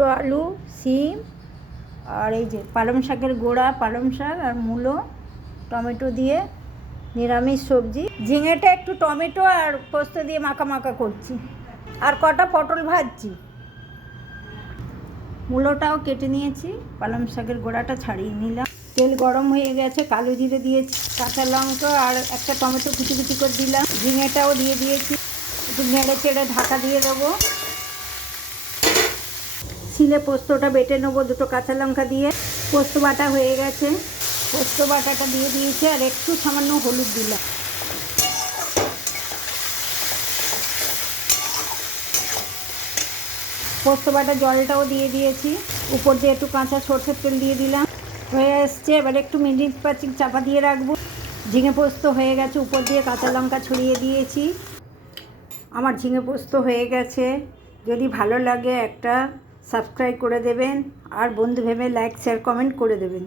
দুটো আলু, সিম আর এই যে পালং শাকের গোড়া, পালং শাক আর মূলো, টমেটো দিয়ে নিরামিষ সবজি। ঝিঙেটা একটু টমেটো আর পোস্ত দিয়ে মাখা মাখা করছি, আর কটা পটল ভাজছি। মূলোটাও কেটে নিয়েছি, পালং শাকের গোড়াটা ছাড়িয়ে নিলাম। তেল গরম হয়ে গেছে, কালো জিরে দিয়েছি, কাঁচা লঙ্কা আর একটা টমেটো কুচি কুচি করে দিলাম, ঝিঙেটাও দিয়ে দিয়েছি। একটু নেড়ে চেড়ে ঢাকা দিয়ে দেবো। শিলে পোস্তটা বেটে নেবো দুটো কাঁচা লঙ্কা দিয়ে। পোস্ত বাটা হয়ে গেছে, পোস্ত বাটাটা দিয়ে দিয়েছি আর একটু সামান্য হলুদ দিলাম। পোস্ত বাটা জলটাও দিয়ে দিয়েছি, উপর দিয়ে একটু কাঁচা সরষের তেল দিয়ে দিলাম। হয়ে এসছে, এবার একটু মিনিট 5 চাপা দিয়ে রাখবো। ঝিঙে পোস্ত হয়ে গেছে, উপর দিয়ে কাঁচা লঙ্কা ছড়িয়ে দিয়েছি। আমার ঝিঙে পোস্ত হয়ে গেছে। যদি ভালো লাগে একটা সাবস্ক্রাইব করে দেবেন, আর বন্ধু ভেবে লাইক শেয়ার কমেন্ট করে দেবেন।